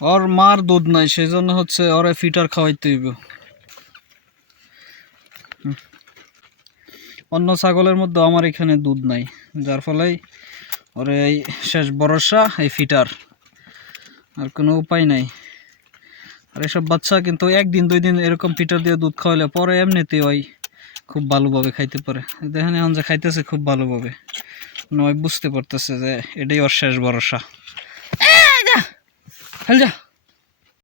ওর মার দুধ নাই, সেই জন্য হচ্ছে ওরে ফিটার খাওয়াইতে হইব। অন্য ছাগলের মধ্যে আমার এখানে দুধ নাই, যার ফলে ওরে এই শেষ ভরসা এই ফিটার, আর কোনো উপায় নাই। আর এসব বাচ্চা কিন্তু একদিন 2 দিন এরকম ফিটার দিয়ে দুধ খাওয়ালে পরে এমনিতেই ওই খুব ভালোভাবে খাইতে পারে। দেখেন এখন যে খাইতেছে খুব ভালোভাবে, নয় বুঝতে পারতেছে যে এটাই ওর শেষ ভরসা। যা